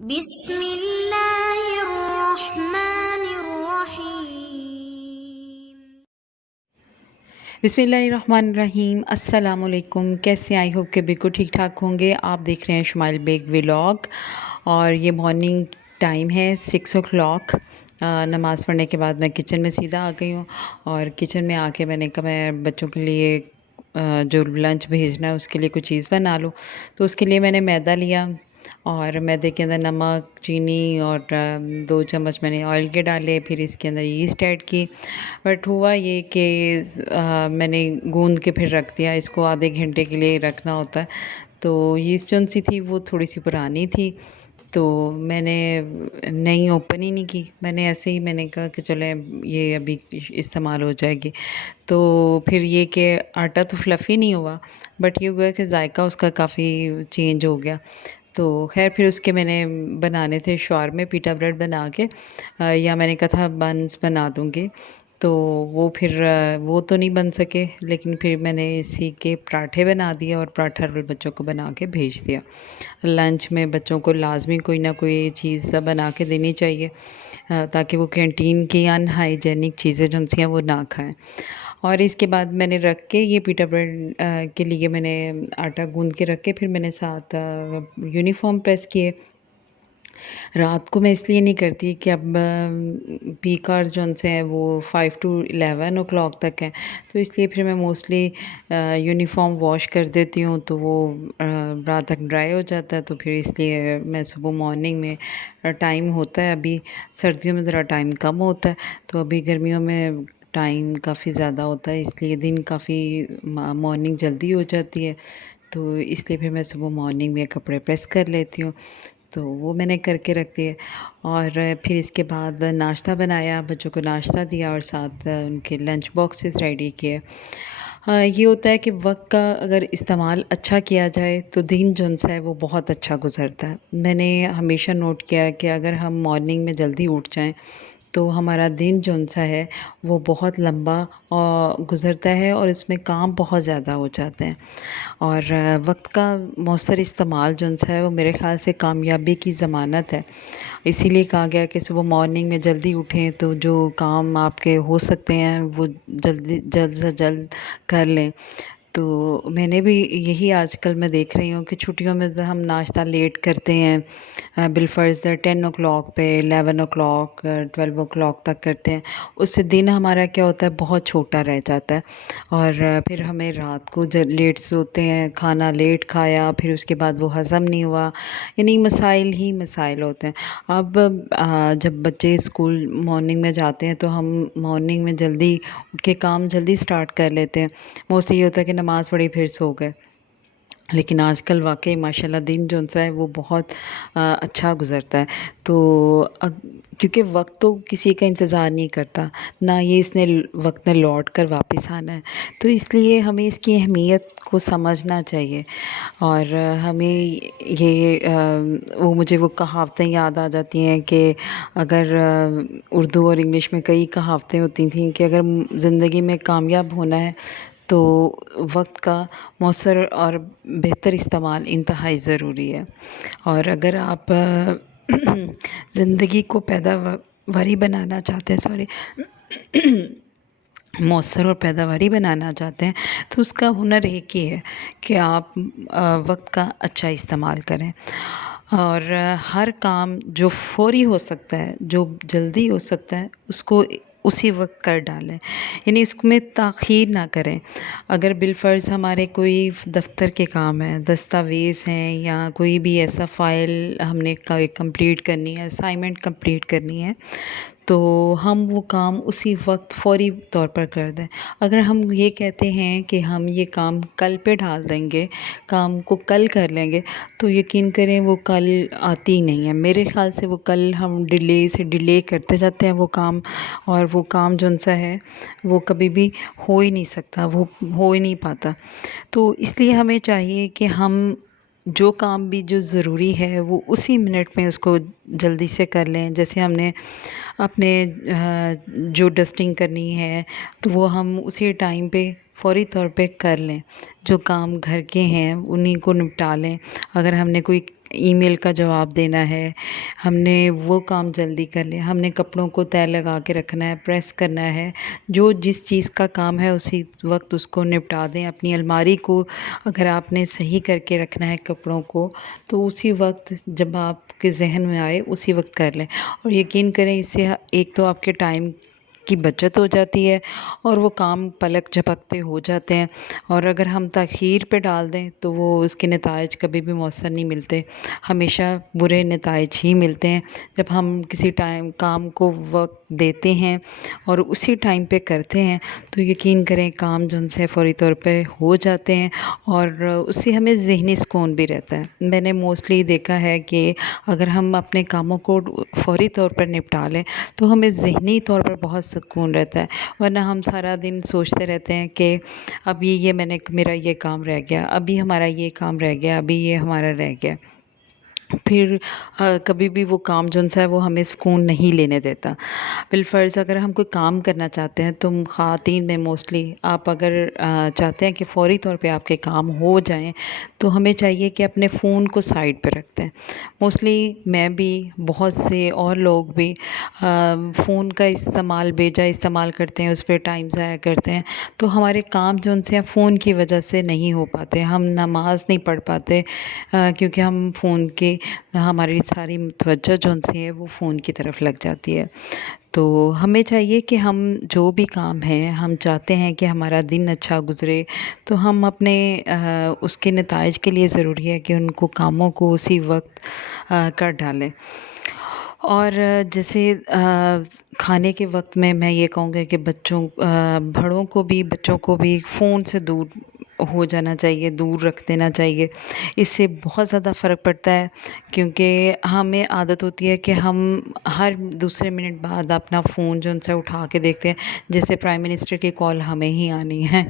بسم اللہ الرحمن الرحیم۔ بسم اللہ الرحمن الرحیم۔ السلام علیکم، کیسے؟ آئی ہوپ کہ بالکل ٹھیک ٹھاک ہوں گے۔ آپ دیکھ رہے ہیں شمائل بیگ ولاگ اور یہ مارننگ ٹائم ہے 6 o'clock۔ نماز پڑھنے کے بعد میں کچن میں سیدھا آ گئی ہوں اور کچن میں آ کے میں نے کہا میں بچوں کے لیے جو لنچ بھیجنا ہے اس کے لیے کچھ چیز بنا لوں، تو اس کے لیے میں نے میدا لیا اور میدے کے اندر نمک، چینی اور 2 چمچ میں نے آئل کے ڈالے، پھر اس کے اندر ایسٹ ایڈ کی۔ بٹ ہوا یہ کہ میں نے گوندھ کے پھر رکھ دیا، اس کو آدھے گھنٹے کے لیے رکھنا ہوتا ہے، تو ایسٹ جون سی تھی وہ تھوڑی سی پرانی تھی، تو میں نے نئی اوپن ہی نہیں کی، میں نے ایسے ہی میں نے کہا کہ چلیں یہ ابھی استعمال ہو جائے گی۔ تو پھر یہ کہ آٹا تو فلفی نہیں ہوا، بٹ یہ ہوا کہ ذائقہ اس کا کافی چینج ہو گیا۔ تو خیر پھر اس کے میں نے بنانے تھے شاورمے، پیٹا بریڈ بنا کے یا میں نے کہا تھا بنس بنا دوں گی، تو وہ پھر وہ تو نہیں بن سکے، لیکن پھر میں نے اسی کے پراٹھے بنا دیے اور پراٹھا رول بچوں کو بنا کے بھیج دیا۔ لنچ میں بچوں کو لازمی کوئی نہ کوئی چیز بنا کے دینی چاہیے تاکہ وہ کینٹین کی ان ہائیجینک چیزیں جو ہیں وہ نہ کھائیں۔ اور اس کے بعد میں نے رکھ کے یہ پیٹا بریڈ کے لیے میں نے آٹا گوندھ کے رکھ کے پھر میں نے ساتھ یونیفارم پریس کیے۔ رات کو میں اس لیے نہیں کرتی کہ اب پیک آورز جو سے ہیں وہ 5 to 11 o'clock تک ہیں، تو اس لیے پھر میں موسٹلی یونیفارم واش کر دیتی ہوں، تو وہ رات تک ڈرائی ہو جاتا ہے، تو پھر اس لیے میں صبح مارننگ میں ٹائم ہوتا ہے، ابھی سردیوں میں ذرا ٹائم کم ہوتا ہے، تو ابھی گرمیوں میں ٹائم کافی زیادہ ہوتا ہے، اس لیے دن کافی مارننگ جلدی ہو جاتی ہے، تو اس لیے پھر میں صبح مارننگ میں کپڑے پریس کر لیتی ہوں، تو وہ میں نے کر کے رکھ دیے۔ اور پھر اس کے بعد ناشتہ بنایا، بچوں کو ناشتہ دیا اور ساتھ ان کے لنچ باکسز ریڈی کیے۔ یہ ہوتا ہے کہ وقت کا اگر استعمال اچھا کیا جائے تو دن جو ہے وہ بہت اچھا گزرتا ہے۔ میں نے ہمیشہ نوٹ کیا ہے کہ اگر ہم مارننگ میں جلدی اٹھ جائیں تو ہمارا دن جو ہے وہ بہت لمبا گزرتا ہے اور اس میں کام بہت زیادہ ہو جاتے ہیں، اور وقت کا مؤثر استعمال جو ہے وہ میرے خیال سے کامیابی کی ضمانت ہے۔ اسی لیے کہا گیا کہ صبح مارننگ میں جلدی اٹھیں تو جو کام آپ کے ہو سکتے ہیں وہ جلد سے جلد کر لیں۔ تو میں نے بھی یہی آج کل میں دیکھ رہی ہوں کہ چھٹیوں میں ہم ناشتہ لیٹ کرتے ہیں، بالفرض 10 o'clock پہ 11 o'clock 12 o'clock تک کرتے ہیں، اس سے دن ہمارا کیا ہوتا ہے بہت چھوٹا رہ جاتا ہے، اور پھر ہمیں رات کو جب لیٹ سوتے ہیں، کھانا لیٹ کھایا، پھر اس کے بعد وہ ہضم نہیں ہوا، یعنی مسائل ہی مسائل ہوتے ہیں۔ اب جب بچے اسکول مارننگ میں جاتے ہیں تو ہم مارننگ میں جلدی اٹھ کے کام جلدی سٹارٹ کر لیتے ہیں، موسٹلی یہ ہوتا ہے کہ نماز پڑھی پھر سو گئے، لیکن آج کل واقعی ماشاء اللہ دن جو ہے وہ بہت اچھا گزرتا ہے۔ تو کیونکہ وقت تو کسی کا انتظار نہیں کرتا، نہ یہ اس نے وقت نے لوٹ کر واپس آنا ہے، تو اس لیے ہمیں اس کی اہمیت کو سمجھنا چاہیے، اور ہمیں یہ وہ مجھے وہ کہاوتیں یاد آ جاتی ہیں کہ اگر اردو اور انگلش میں کئی کہاوتیں ہوتی تھیں کہ اگر زندگی میں کامیاب ہونا ہے تو وقت کا مؤثر اور بہتر استعمال انتہائی ضروری ہے، اور اگر آپ زندگی کو پیداواری بنانا چاہتے ہیں مؤثر اور پیداواری بنانا چاہتے ہیں تو اس کا ہنر ایک ہی ہے کہ آپ وقت کا اچھا استعمال کریں، اور ہر کام جو فوری ہو سکتا ہے، جو جلدی ہو سکتا ہے، اس کو اسی وقت کر ڈالیں، یعنی اس میں تاخیر نہ کریں۔ اگر بالفرض ہمارے کوئی دفتر کے کام ہیں، دستاویز ہیں، یا کوئی بھی ایسا فائل ہم نے کمپلیٹ کرنی ہے، اسائنمنٹ کمپلیٹ کرنی ہے، تو ہم وہ کام اسی وقت فوری طور پر کر دیں۔ اگر ہم یہ کہتے ہیں کہ ہم یہ کام کل پہ ڈال دیں گے، کام کو کل کر لیں گے، تو یقین کریں وہ کل آتی ہی نہیں ہے۔ میرے خیال سے وہ کل ہم ڈیلے سے ڈیلے کرتے جاتے ہیں وہ کام، اور وہ کام جو سا ہے وہ کبھی بھی ہو ہی نہیں سکتا، وہ ہو ہی نہیں پاتا۔ تو اس لیے ہمیں چاہیے کہ ہم جو کام بھی جو ضروری ہے وہ اسی منٹ میں اس کو جلدی سے کر لیں۔ جیسے ہم نے اپنے جو ڈسٹنگ کرنی ہے تو وہ ہم اسی ٹائم پہ فوری طور پہ کر لیں، جو کام گھر کے ہیں انہیں کو نپٹا لیں۔ اگر ہم نے کوئی ای میل کا جواب دینا ہے، ہم نے وہ کام جلدی کر لیا، ہم نے کپڑوں کو تہہ لگا کے رکھنا ہے، پریس کرنا ہے، جو جس چیز کا کام ہے اسی وقت اس کو نپٹا دیں۔ اپنی الماری کو اگر آپ نے صحیح کر کے رکھنا ہے کپڑوں کو، تو اسی وقت جب آپ کے ذہن میں آئے اسی وقت کر لیں، اور یقین کریں اس سے ایک تو آپ کے ٹائم کی بچت ہو جاتی ہے اور وہ کام پلک جھپکتے ہو جاتے ہیں۔ اور اگر ہم تاخیر پہ ڈال دیں تو وہ اس کے نتائج کبھی بھی مؤثر نہیں ملتے، ہمیشہ برے نتائج ہی ملتے ہیں۔ جب ہم کسی کام کو وقت دیتے ہیں اور اسی ٹائم پہ کرتے ہیں تو یقین کریں کام جو ان سے فوری طور پہ ہو جاتے ہیں، اور اس سے ہمیں ذہنی سکون بھی رہتا ہے۔ میں نے موسٹلی دیکھا ہے کہ اگر ہم اپنے کاموں کو فوری طور پر نپٹا لیں تو ہمیں ذہنی طور پر بہت سکون رہتا ہے، ورنہ ہم سارا دن سوچتے رہتے ہیں کہ اب یہ میرا یہ کام رہ گیا، ابھی ہمارا یہ کام رہ گیا، ابھی یہ ہمارا رہ گیا۔ پھر کبھی بھی وہ کام جو ہے وہ ہمیں سکون نہیں لینے دیتا۔ بالفرض اگر ہم کوئی کام کرنا چاہتے ہیں تو خواتین میں موسٹلی آپ اگر چاہتے ہیں کہ فوری طور پہ آپ کے کام ہو جائیں تو ہمیں چاہیے کہ اپنے فون کو سائڈ پہ رکھتے ہیں۔ موسٹلی میں بھی، بہت سے اور لوگ بھی فون کا بے جا استعمال کرتے ہیں، اس پہ ٹائم ضائع کرتے ہیں، تو ہمارے کام جو ان سے فون کی وجہ سے نہیں ہو پاتے، ہم نماز نہیں پڑھ پاتے، کیونکہ ہم فون کے ہماری ساری توجہ جو ان سے ہے وہ فون کی طرف لگ جاتی ہے۔ تو ہمیں چاہیے کہ ہم جو بھی کام ہیں، ہم چاہتے ہیں کہ ہمارا دن اچھا گزرے، تو ہم اپنے اس کے نتائج کے لیے ضروری ہے کہ ان کو کاموں کو اسی وقت کر ڈالیں۔ اور جیسے کھانے کے وقت میں یہ کہوں گا کہ بڑوں کو بھی فون سے دور ہو جانا چاہیے، دور رکھ دینا چاہیے۔ اس سے بہت زیادہ فرق پڑتا ہے، کیونکہ ہمیں عادت ہوتی ہے کہ ہم ہر دوسرے منٹ بعد اپنا فون جو ان سے اٹھا کے دیکھتے ہیں، جیسے پرائم منسٹر کی کال ہمیں ہی آنی ہے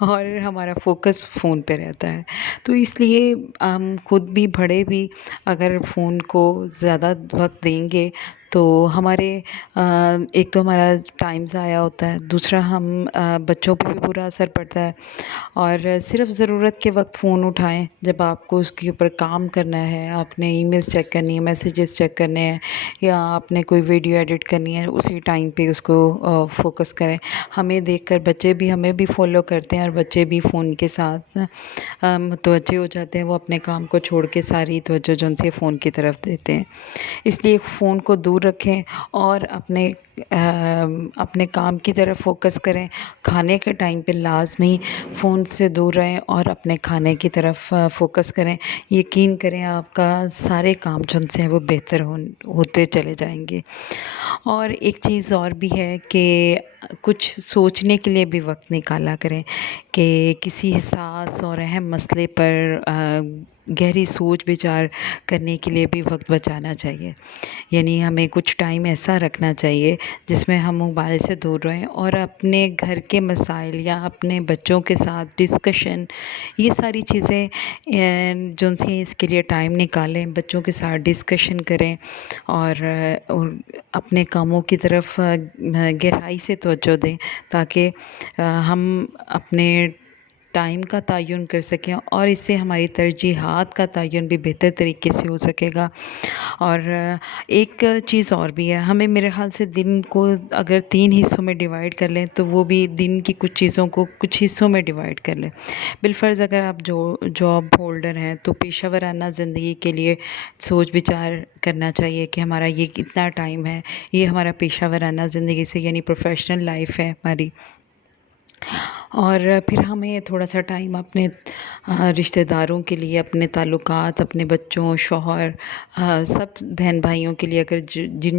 اور ہمارا فوکس فون پہ رہتا ہے۔ تو اس لیے ہم خود بھی، بڑے بھی اگر فون کو زیادہ وقت دیں گے تو ایک تو ہمارا ٹائم ضائع ہوتا ہے، دوسرا ہم بچوں پہ بھی برا اثر پڑتا ہے۔ اور صرف ضرورت کے وقت فون اٹھائیں، جب آپ کو اس کے اوپر کام کرنا ہے، آپ نے ای میلز چیک کرنی ہے، میسیجز چیک کرنے ہیں، یا آپ نے کوئی ویڈیو ایڈٹ کرنی ہے، اسی ٹائم پہ اس کو فوکس کریں۔ ہمیں دیکھ کر بچے بھی ہمیں بھی فالو کرتے ہیں، اور بچے بھی فون کے ساتھ متوجہ ہو جاتے ہیں، وہ اپنے کام کو چھوڑ کے ساری توجہ جو ان سے فون کی طرف دیتے ہیں۔ اس لیے فون کو دور رکھیں اور اپنے کام کی طرف فوکس کریں۔ کھانے کے ٹائم پہ لازمی فون سے دور رہیں اور اپنے کھانے کی طرف فوکس کریں۔ یقین کریں آپ کا سارے کام جن سے ہیں وہ بہتر ہوتے چلے جائیں گے۔ اور ایک چیز اور بھی ہے کہ کچھ سوچنے کے لیے بھی وقت نکالا کریں، کہ کسی حساس اور اہم مسئلے پر گہری سوچ بچار کرنے کے لیے بھی وقت بچانا چاہیے۔ یعنی ہمیں کچھ ٹائم ایسا رکھنا چاہیے جس میں ہم موبائل سے دور رہیں، اور اپنے گھر کے مسائل یا اپنے بچوں کے ساتھ ڈسکشن، یہ ساری چیزیں جو ان سے اس کے لیے ٹائم نکالیں، بچوں کے ساتھ ڈسکشن کریں، اور اپنے کاموں کی طرف گہرائی سے توجہ دیں، تاکہ ہم اپنے ٹائم کا تعین کر سکیں، اور اس سے ہماری ترجیحات کا تعین بھی بہتر طریقے سے ہو سکے گا۔ اور ایک چیز اور بھی ہے، ہمیں میرے خیال سے دن کو اگر 3 حصوں میں ڈیوائیڈ کر لیں تو وہ بھی دن کی کچھ چیزوں کو کچھ حصوں میں ڈیوائیڈ کر لیں۔ بالفرض اگر آپ جاب ہولڈر ہیں تو پیشہ ورانہ زندگی کے لیے سوچ بچار کرنا چاہیے کہ ہمارا یہ کتنا ٹائم ہے، یہ ہمارا پیشہ ورانہ زندگی سے یعنی پروفیشنل لائف ہے ہماری۔ اور پھر ہمیں تھوڑا سا ٹائم اپنے رشتہ داروں کے لیے، اپنے تعلقات، اپنے بچوں، شوہر، سب بہن بھائیوں کے لیے، اگر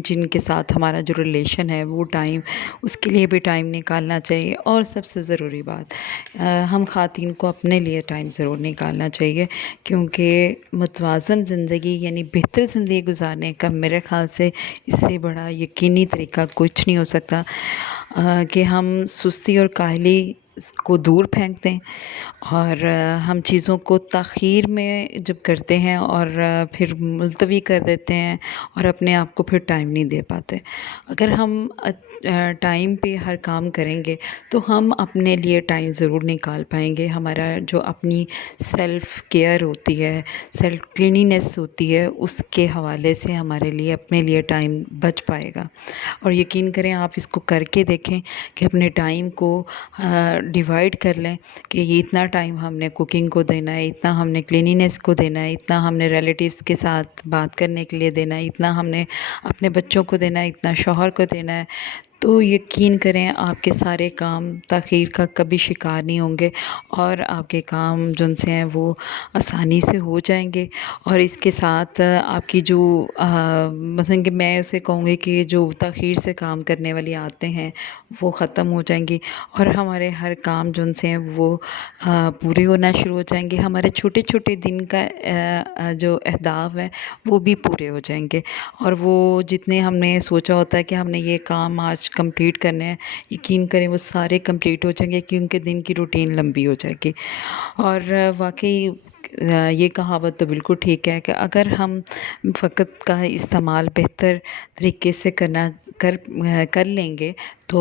جن کے ساتھ ہمارا جو ریلیشن ہے وہ ٹائم، اس کے لیے بھی ٹائم نکالنا چاہیے۔ اور سب سے ضروری بات، ہم خواتین کو اپنے لیے ٹائم ضرور نکالنا چاہیے، کیونکہ متوازن زندگی یعنی بہتر زندگی گزارنے کا میرے خیال سے اس سے بڑا یقینی طریقہ کچھ نہیں ہو سکتا کہ ہم سستی اور کاہلی کو دور پھینک دیں، اور ہم چیزوں کو تاخیر میں جب کرتے ہیں اور پھر ملتوی کر دیتے ہیں اور اپنے آپ کو پھر ٹائم نہیں دے پاتے۔ اگر ہم ٹائم پہ ہر کام کریں گے تو ہم اپنے لیے ٹائم ضرور نکال پائیں گے. ہمارا جو اپنی سیلف کیئر ہوتی ہے، سیلف کلینینس ہوتی ہے، اس کے حوالے سے ہمارے لیے اپنے لیے ٹائم بچ پائے گا. اور یقین کریں آپ اس کو کر کے دیکھیں کہ اپنے ٹائم کو ڈیوائڈ کر لیں کہ یہ اتنا ٹائم ہم نے کوکنگ کو دینا ہے، اتنا ہم نے کلینینس کو دینا ہے، اتنا ہم نے ریلیٹیوز کے ساتھ بات کرنے کے لیے دینا ہے، اتنا ہم نے اپنے بچوں کو دینا ہے، اتنا شوہر کو دینا ہے. تو یقین کریں آپ کے سارے کام تاخیر کا کبھی شکار نہیں ہوں گے اور آپ کے کام جن سے ہیں وہ آسانی سے ہو جائیں گے. اور اس کے ساتھ آپ کی جو مثلاً کہ میں اسے کہوں گی کہ جو تاخیر سے کام کرنے والی عادتیں ہیں وہ ختم ہو جائیں گی اور ہمارے ہر کام جن سے ہیں وہ پورے ہونا شروع ہو جائیں گے. ہمارے چھوٹے چھوٹے دن کا جو اہداف ہیں وہ بھی پورے ہو جائیں گے اور وہ جتنے ہم نے سوچا ہوتا ہے کہ ہم نے یہ کام آج کمپلیٹ کرنے ہیں، یقین کریں وہ سارے کمپلیٹ ہو جائیں گے کیونکہ دن کی روٹین لمبی ہو جائے گی. اور واقعی یہ کہاوت تو بالکل ٹھیک ہے کہ اگر ہم وقت کا استعمال بہتر طریقے سے کر لیں گے تو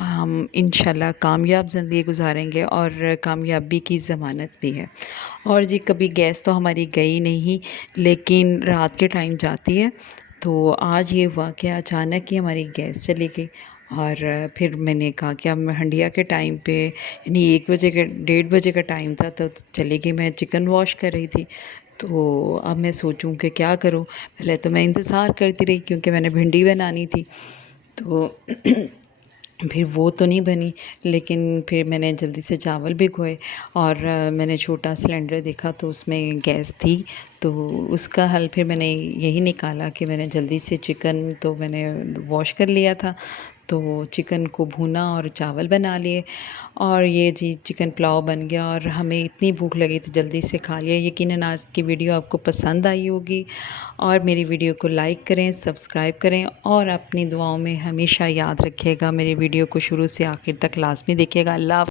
ہم انشاءاللہ کامیاب زندگی گزاریں گے اور کامیابی کی ضمانت بھی ہے. اور جی کبھی گیس تو ہماری گئی نہیں لیکن رات کے ٹائم جاتی ہے. تو آج یہ ہوا کہ اچانک ہی ہماری گیس چلی گئی اور پھر میں نے کہا کہ اب میں ہنڈیا کے ٹائم پہ یعنی 1 بجے کا ٹائم تھا تو چلی گئی. میں چکن واش کر رہی تھی تو اب میں سوچوں کہ کیا کروں. پہلے تو میں انتظار کرتی رہی کیونکہ میں نے بھنڈی بنانی تھی تو پھر وہ تو نہیں بنی لیکن پھر میں نے جلدی سے چاول بھگوئے اور میں نے چھوٹا سلنڈر دیکھا تو اس میں گیس تھی. تو اس کا حل پھر میں نے یہی نکالا کہ میں نے جلدی سے چکن تو میں نے واش کر لیا تھا تو چکن کو بھونا اور چاول بنا لیے اور یہ جی چکن پلاؤ بن گیا اور ہمیں اتنی بھوک لگی تو جلدی سے کھا لیا. یقیناً آج کی ویڈیو آپ کو پسند آئی ہوگی اور میری ویڈیو کو لائک کریں، سبسکرائب کریں اور اپنی دعاؤں میں ہمیشہ یاد رکھیے گا. میری ویڈیو کو شروع سے آخر تک لازمی دیکھیے گا. اللہ